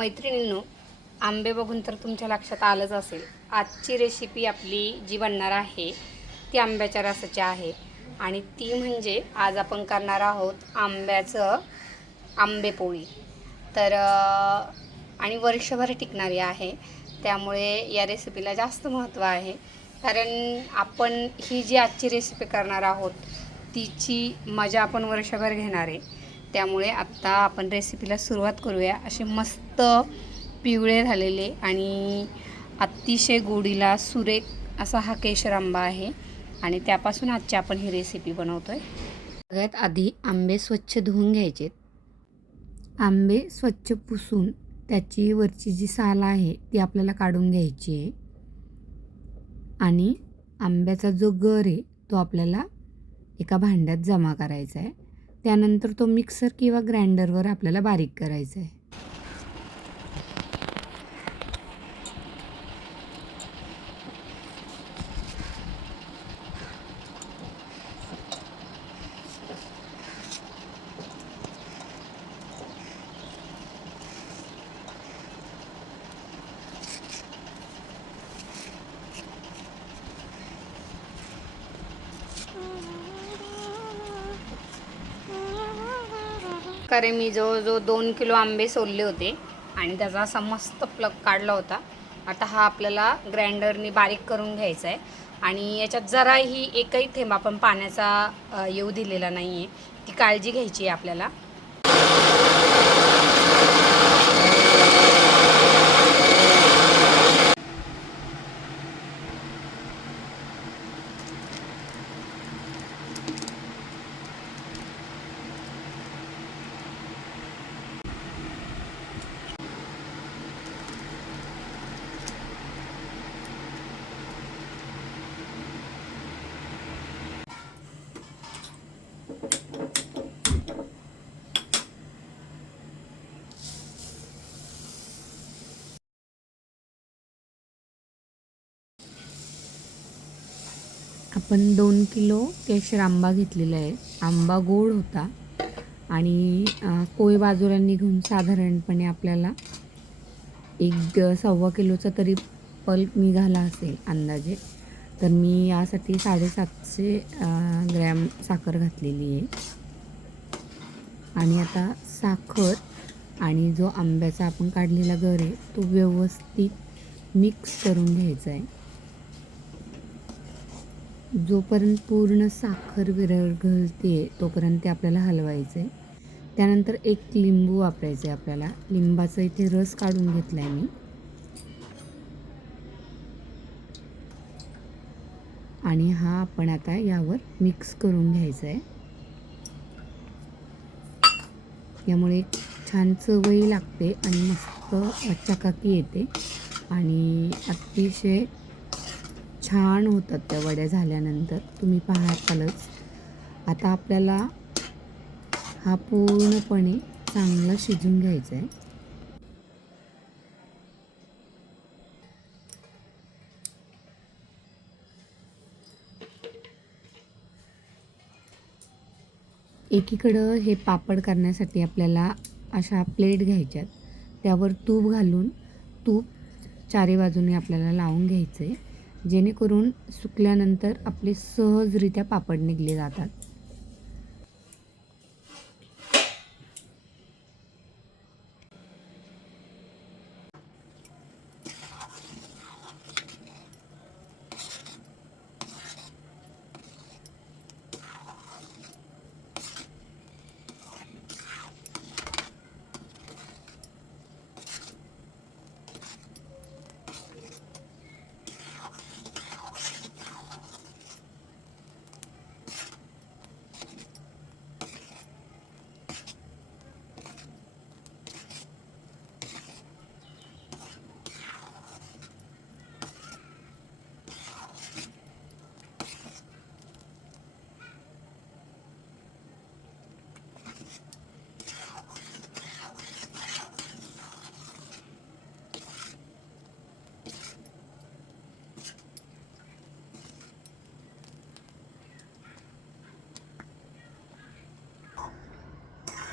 मैत्रिणींनो, आंबे बघून तर तुमच्या लक्षात आलंच असेल. आजची रेसिपी आपली जी बनणार आहे ती आंब्याच्या रसाची आहे आणि ती म्हणजे आज आपण करणार आहोत आंब्याचं आंबेपोळी. तर आणि वर्षभर टिकणारी आहे, त्यामुळे या रेसिपीला जास्त महत्त्व आहे. कारण आपण ही जी आजची रेसिपी करणार आहोत तिची मजा आपण वर्षभर घेणार आहे. त्यामुळे आत्ता आपण रेसिपीला सुरुवात करूया. असे मस्त पिवळे झालेले आणि अतिशय गोडीला सुरेख असा हा केशर आंबा आहे आणि त्यापासून आजची आपण ही रेसिपी बनवतो आहे. सगळ्यात आधी आंबे स्वच्छ धुवून घ्यायचे. आंबे स्वच्छ पुसून त्याची वरची जी साल आहे ती आपल्याला काढून घ्यायची आहे आणि आंब्याचा जो गर आहे तो आपल्याला एका भांड्यात जमा करायचा आहे. त्यानंतर तो मिक्सर किंवा ग्राइंडरवर आपल्याला बारीक करायचा आहे. कारण मी जो 2 किलो आंबे सोलले होते आणि त्याचा असा मस्त प्लग काढला होता. आता हा आपल्याला ग्राइंडरने बारीक करून घ्यायचा आहे आणि याच्यात जराही एकही थेंब आपण पाण्याचा येऊ दिलेला नाही आहे. ती काळजी घ्यायची आहे आपल्याला. आपण 2 किलो केशर आंबा घेतलेला आहे. आंबा गोड होता आणि कोय बाजूला निघून साधारणपणे आपल्याला 1.25 किलोचा तरी पल्प निघाला असेल अंदाजे. तर मी यासाठी 750 ग्रॅम साखर घातलेली आहे. आणि आता साखर आणि जो आंब्याचा आपण काढलेला गर आहे तो व्यवस्थित मिक्स करून घ्यायचा आहे. जोपर्यंत पूर्ण साखर विरघळते तोपर्यंत ते आपल्याला हलवायचं आहे. त्यानंतर एक लिंबू वापरायचं आहे आपल्याला. लिंबाचा इथे रस काढून घेतला आहे मी. आणि हा आपण आता यावर मिक्स करून घ्यायचा आहे. यामुळे छान चवही लागते आणि मस्त चकाकी येते आणि अतिशय छान होतात त्या वड्या झाल्यानंतर. तुम्ही पाहतालच. आता आपल्याला हा पूर्णपणे चांगला शिजून घ्यायचा आहे. एकीकडं हे पापड करण्यासाठी आपल्याला अशा प्लेट घ्यायच्यात. त्यावर तूप घालून तूप चारी बाजूने आपल्याला लावून घ्यायचं आहे, जेणेकरून सुकल्यानंतर आपले सहजरित्या पापड निघले जातात.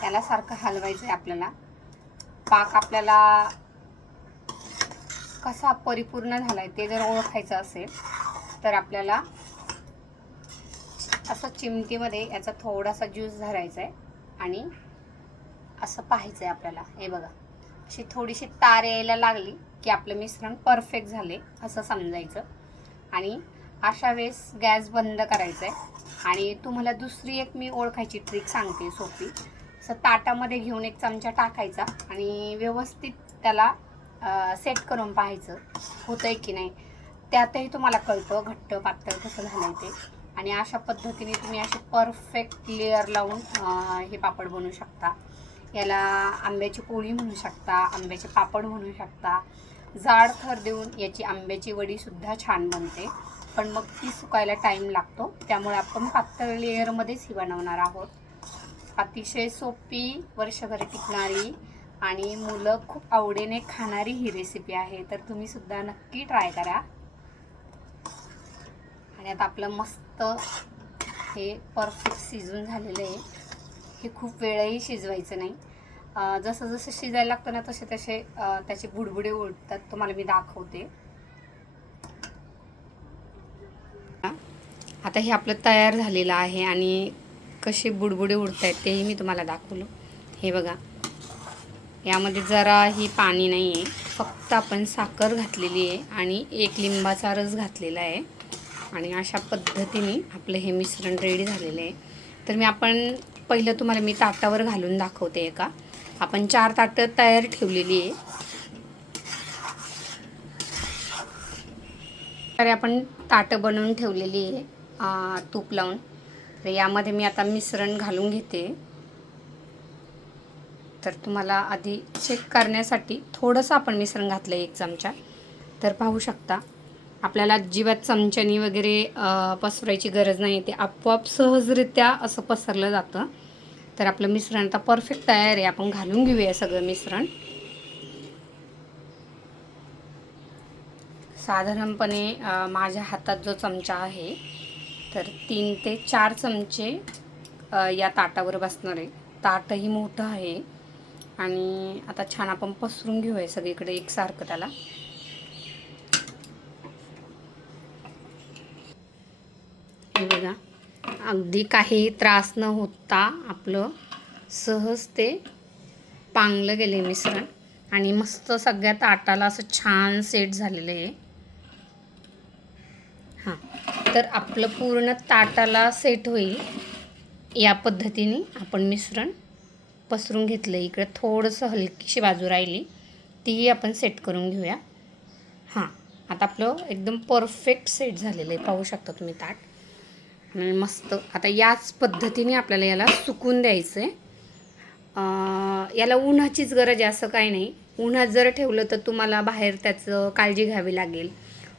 त्याला सारखं हलवायचं आहे आपल्याला. पाक आपल्याला कसा परिपूर्ण झाला आहे ते जर ओळखायचं असेल तर आपल्याला असं चिमटीमध्ये याचा थोडासा ज्यूस धरायचा आहे आणि असं पाहायचं आहे आपल्याला. हे बघा, अशी थोडीशी तार यायला लागली की आपलं मिश्रण परफेक्ट झाले असं समजायचं. आणि अशा वेळेस गॅस बंद करायचा आहे. आणि तुम्हाला दुसरी एक मी ओळखायची ट्रिक सांगते सोपी. असं ताटामध्ये घेऊन एक चमचा टाकायचा आणि व्यवस्थित त्याला सेट करून पाहायचं होतं आहे की नाही. त्यातही तुम्हाला कळतं घट्ट पातळ कसं झालं आहे ते. आणि अशा पद्धतीने तुम्ही असे परफेक्ट लेअर लावून हे पापड बनवू शकता. याला आंब्याची पोळी म्हणू शकता, आंब्याचे पापड म्हणू शकता. जाड थर देऊन याची आंब्याची वडीसुद्धा छान बनते, पण मग ती सुकायला टाईम लागतो. त्यामुळे आपण पातळ लेअरमध्येच ही बनवणार आहोत. अतिशय सोपी, वर्षभर टिकणारी आणि मुलं खूप आवडीने खाणारी ही रेसिपी आहे. तर तुम्हीसुद्धा नक्की ट्राय करा. आणि आता आपलं मस्त हे परफेक्ट शिजून झालेलं आहे. हे खूप वेळही शिजवायचं नाही. जसं जसं शिजायला लागतं ना तसे तसे त्याचे बुडबुडे उडतात. तुम्हाला मी दाखवते. आता हे आपलं तयार झालेलं आहे आणि कसे बुडबुडे उडत आहेत तेही मी तुम्हाला दाखवलं. हे बघा, यामध्ये जराही पाणी नाही आहे, फक्त आपण साखर घातलेली आहे आणि एक लिंबाचा रस घातलेला आहे. आणि अशा पद्धतीने आपलं हे मिश्रण रेडी झालेलं आहे. तर आपण पहिलं तुम्हाला मी ताटावर घालून दाखवते. एका आपण 4 ताटं तयार ठेवलेली आहे. तर आपण ताटं बनवून ठेवलेली आहे तूप लावून. तर यामध्ये मी आता मिश्रण घालून घेते. तर तुम्हाला आधी चेक करण्यासाठी थोडंसं आपण मिश्रण घातलं आहे 1 चमचा. तर पाहू शकता आपल्याला अजिबात चमच्यानी वगैरे पसरायची गरज नाही. ते आपोआप सहजरित्या असं पसरलं जातं. तर आपलं मिश्रण आता परफेक्ट तयार आहे. आपण घालून घेऊया सगळं मिश्रण. साधारणपणे माझ्या हातात जो चमचा आहे तर 3 ते 4 चमचे या ताटावर बसणार आहे. ताटही मोठं आहे. आणि आता छान आपण पसरून घेऊया सगळीकडे एकसारखं त्याला. हे बघा, अगदी काही त्रास न होता आपलं सहज ते पांगलं गेले मिश्रण आणि मस्त सगळ्या ताटाला असं छान सेट झालेलं आहे. हां, तर आपलं पूर्ण ताटाला सेट होईल या पद्धतीने आपण मिश्रण पसरून घेतलं. इकडे थोडंसं हलकीशी बाजू राहिली तीही आपण सेट करून घेऊया. हां, आता आपलं एकदम परफेक्ट सेट झालेलं आहे. पाहू शकता तुम्ही ताट. आणि मस्त आता याच पद्धतीने आपल्याला याला सुकून द्यायचं आहे. याला उन्हाचीच गरज आहे असं काही नाही. उन्हात जर ठेवलं तर तुम्हाला बाहेर त्याचं काळजी घ्यावी लागेल.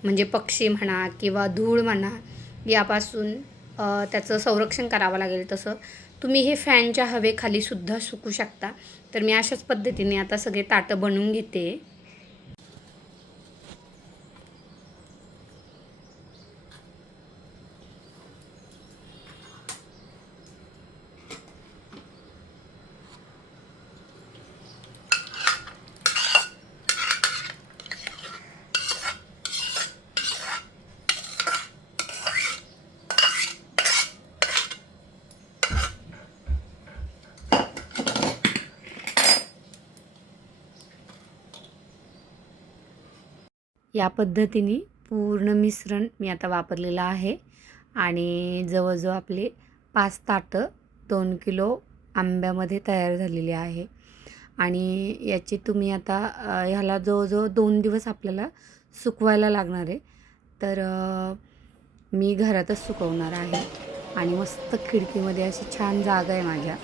म्हणजे पक्षी म्हणा किंवा धूळ म्हणा यापासून त्याचं संरक्षण करावं लागेल. तसं तुम्ही हे फॅनच्या हवेखाली सुद्धा सुकू शकता. तर मी अशाच पद्धतीने आता सगळे ताटं बनवून घेते. या पद्धतीने पूर्ण मिश्रण मी आता वापरलेलं आहे. आणि जवळजवळ आपले 5 ताटं 2 किलो आंब्यामध्ये तयार झालेली आहे. आणि याची तुम्ही आता ह्याला जवळजवळ 2 दिवस आपल्याला सुकवायला लागणार आहे. तर मी घरातच सुकवणार आहे. आणि मस्त खिडकीमध्ये अशी छान जागा आहे माझ्या,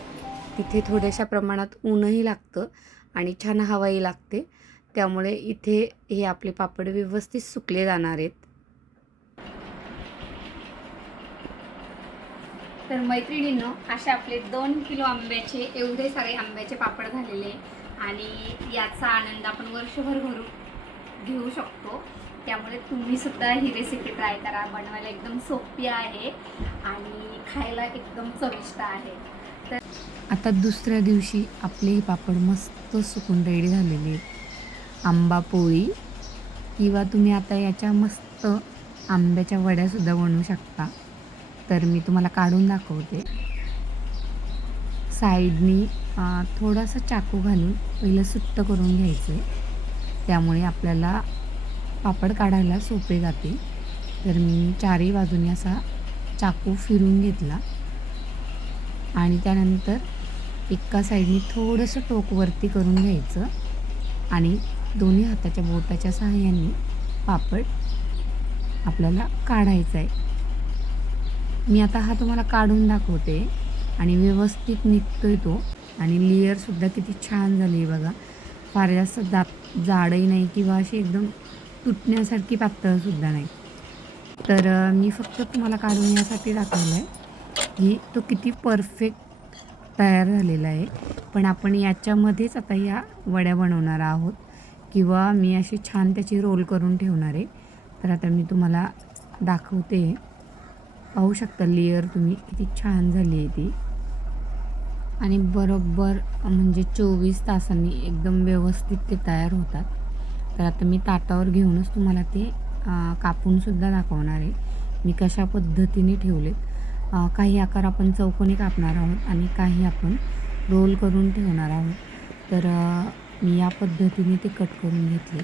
तिथे थोड्याशा प्रमाणात ऊनही लागतं आणि छान हवाही लागते. त्यामुळे इथे हे आपले पापड व्यवस्थित सुकले जाणार आहेत. तर मैत्रिणींनो, असे आपले 2 किलो आंब्याचे एवढे सारे आंब्याचे पापड झालेले आणि याचा आनंद आपण वर्षभर घेऊ शकतो. त्यामुळे तुम्हीसुद्धा ही रेसिपी ट्राय करा. बनवायला एकदम सोपी आहे आणि खायला एकदम चविष्ट आहे. आता दुसऱ्या दिवशी आपले हे पापड मस्त सुकून रेडी झालेले आहेत. आंबा पोळी किंवा तुम्ही आता याच्या मस्त आंब्याच्या वड्यासुद्धा बनवू शकता. तर मी तुम्हाला काढून दाखवते. साईडनी थोडासा चाकू घालून पहिलं सुट्ट करून घ्यायचं आहे. त्यामुळे आपल्याला पापड काढायला सोपे जाते. तर मी चारही बाजूने असा चाकू फिरून घेतला आणि त्यानंतर एका साईडने थोडंसं टोक वरती करून घ्यायचं आणि दोन्ही हाताच्या बोटाच्या सहाय्याने पापड आपल्याला काढायचा आहे. मी आता हा तुम्हाला काढून दाखवते आणि व्यवस्थित निघतोय तो आणि लेअरसुद्धा किती छान झाली आहे बघा. फार जास्त जाडही नाही किंवा अशी एकदम तुटण्यासारखी पातळसुद्धा नाही. तर मी फक्त तुम्हाला काढून यासाठी दाखवलं आहे की तो किती परफेक्ट तयार झालेला आहे. पण आपण याच्यामध्येच आता या वड्या बनवणार आहोत किंवा मी अशी छान त्याची रोल करून ठेवणार आहे. तर आता मी तुम्हाला दाखवते. पाहू शकता लेअर तुम्ही किती छान झाली आहे ती आणि बरोबर म्हणजे 24 तासांनी एकदम व्यवस्थित ते तयार होतात. तर आता मी ताटावर घेऊनच तुम्हाला ते कापूनसुद्धा दाखवणार आहे मी कशा पद्धतीने ठेवलेत. काही आकार आपण चौकोनी कापणार आहोत आणि काही आपण रोल करून ठेवणार आहोत. तर मी या पद्धतीने ते कट करून घेतले.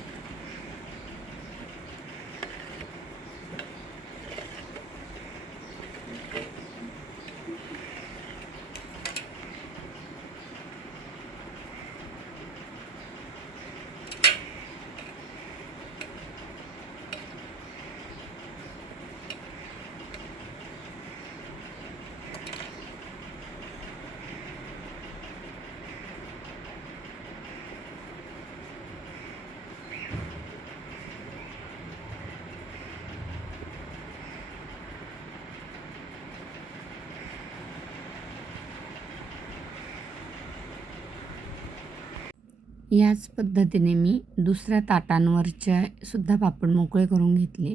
याच पद्धतीने मी दुसऱ्या ताटांवरच्या सुद्धा पापड मोकळे करून घेतले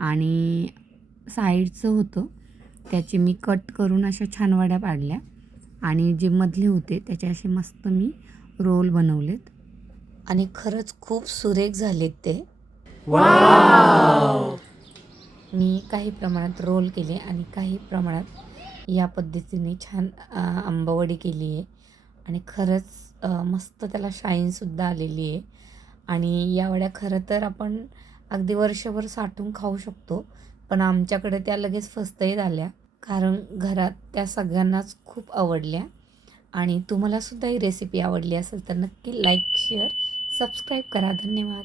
आणि साईडचं होतं त्याचे मी कट करून अशा छान वड्या पाडल्या आणि जे मधले होते त्याचे असे मस्त मी रोल बनवलेत आणि खरंच खूप सुरेख झालेत ते. मी काही प्रमाणात रोल केले आणि काही प्रमाणात या पद्धतीने छान आंबावडी केली आहे आणि खरंच मस्त त्याला शाईनसुद्धा आलेली आहे. आणि या वड्या खरं तर आपण अगदी वर्षभर साठवून खाऊ शकतो. पण आमच्याकडे त्या लगेच फस्तही झाल्या कारण घरात त्या सगळ्यांनाच खूप आवडल्या. आणि तुम्हालासुद्धा ही रेसिपी आवडली असेल तर नक्की लाईक शेअर सबस्क्राईब करा. धन्यवाद.